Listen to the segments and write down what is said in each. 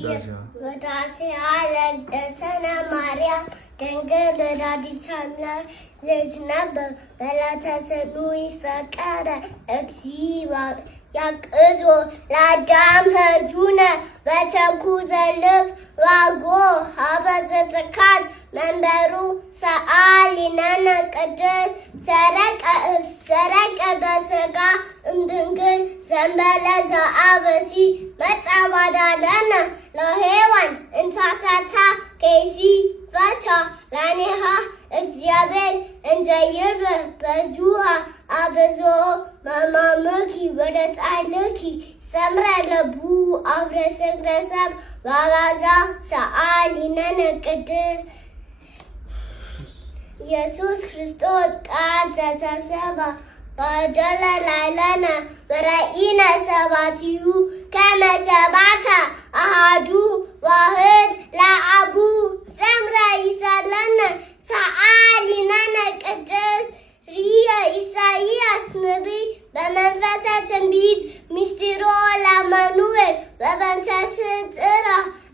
ወዳሴ አለቅደሰና ማርያም ድንግል ወላዲተ አምላክ ልጅ ነበር በለተሰኑ ይፈቀደ እግዚአብሔር ያቅዞ ለአዳም ሕዙነ በተኩዘ ልብ ዋጎ ሀበዘ ጽካት መንበሩ ሰአሊነነ ቅድስ ሰረቀ በሥጋ እምድንግል ዘንበለ ዘአበሲ መጫባዳለነ ለሔዋን እንታሳታ ከይሲ ፈታ ላኔሃ እግዚአብሔር እንዘይርብ በዙሃ አበዞ ማማምኪ ወደጣልኪ ሰምረ ለቡ አብረሰግረሰብ ዋጋዛ ሰአሊነነ ቅድስ ኢየሱስ ክርስቶስ ቃል ዘተሰባ ባደለ ላይለነ በረኢነ ሰባቲሁ ከመ ሰባተ አሃዱ ዋህድ ለአቡ ዘምረ ይሳለነ ሰአሊነነ ቅድስ ሪየ ኢሳይያስ ነቢይ በመንፈሰ ትንቢት ምስጢሮ ለአማኑኤል በበንተ ስጥራ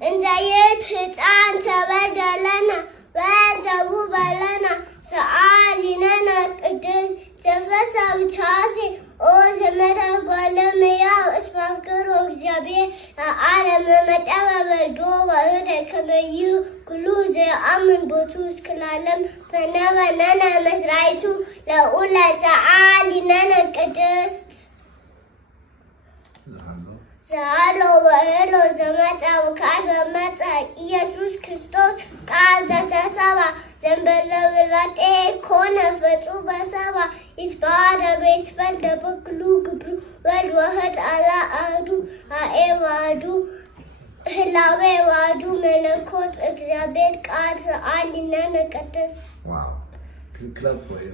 እንዘይብ ሕፃን ተበደለነ ወዘቡ በለነ ሰአሊነነ ቅድስ ተፈሳዊታሴ ኦ ዘመደ ጓለመያው እስማፍቅሮ እግዚአብሔር ለዓለም መጠበ በልዶ ወህደ ከመዩ ኩሉ ዘአምን ቦቱ እስክላለም ፈነበነነ መስራይቱ ለኡለ ሰአሊነነ ቅድስት ዘሃሎ ወሄሎ ዘመፃ ወካይ በመፃ ኢየሱስ ክርስቶስ ቃል ዘተሰባ ዘንበለ ብላጤ ኮነ ፈጹ በሰባ ይትባደ ቤትፈል ደበክሉ ግብሩ ወልድ ዋህድ አላ አህዱ አኤ ዋህዱ ህላዌ ዋህዱ መለኮት እግዚአብሔር ቃል ሰአሊነነ ቅድስት Wow. Good club for you.